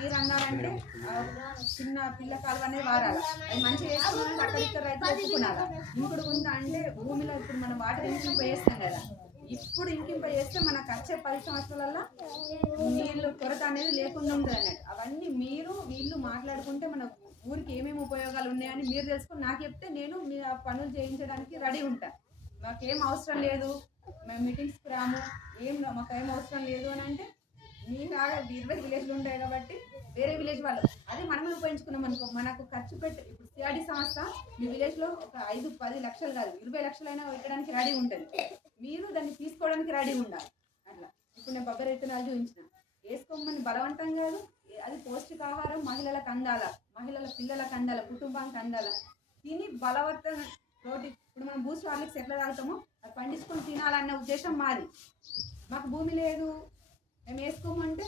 నీరు అన్నారంటే చిన్న పిల్ల కాలువ అనేది వారాలి. అది మంచిగా వేసుకున్నారంటే అక్కడ ఇక్కడ రైతులు ఒప్పుకున్నారా ఇంకుడు ఉందా అంటే భూమిలో ఇప్పుడు మనం వాటర్ ఇంకింప చేస్తాం కదా. ఇప్పుడు ఇంకింప చేస్తే మనకు వచ్చే పది సంవత్సరాలలో నీళ్ళు కొరత అనేది లేకుండా ఉంటుంది అన్నట్టు. అవన్నీ మీరు వీళ్ళు మాట్లాడుకుంటే మన ఊరికి ఏమేమి ఉపయోగాలు ఉన్నాయని మీరు తెలుసుకుని నాకు చెప్తే నేను మీ ఆ పనులు చేయించడానికి రెడీ ఉంటా. మాకేం అవసరం లేదు. మేము మీటింగ్స్కి రాము. ఏం మాకు ఏం అవసరం లేదు అని అంటే మీ లాగా ఇరవై విలేజ్లు ఉంటాయి కాబట్టి విలేజ్ వాళ్ళు. అది మనం ఉపయోగించుకున్నాం అనుకో మనకు ఖర్చు పెట్టి ఇప్పుడు సిఆర్డి సంస్థ మీ విలేజ్లో ఒక ఐదు పది లక్షలు కాదు ఇరవై లక్షలైనా పెట్టడానికి రెడీ ఉంటుంది. మీరు దాన్ని తీసుకోవడానికి రెడీ ఉండాలి. అట్లా. ఇప్పుడు నేను బొబ్బరి విత్తనాలు చూపించిన. వేసుకోమని బలవంతం కాదు అది పౌష్టికాహారం మహిళలకు అందాల మహిళల పిల్లలకు అందాల కుటుంబానికి అందాల. తిని బలవంతం రోటి ఇప్పుడు మనం బూస్ట్ ఎట్లా తాగుతామో అది పండించుకొని తినాలన్న ఉద్దేశం మాది. మాకు భూమి లేదు. మేము వేసుకోమంటే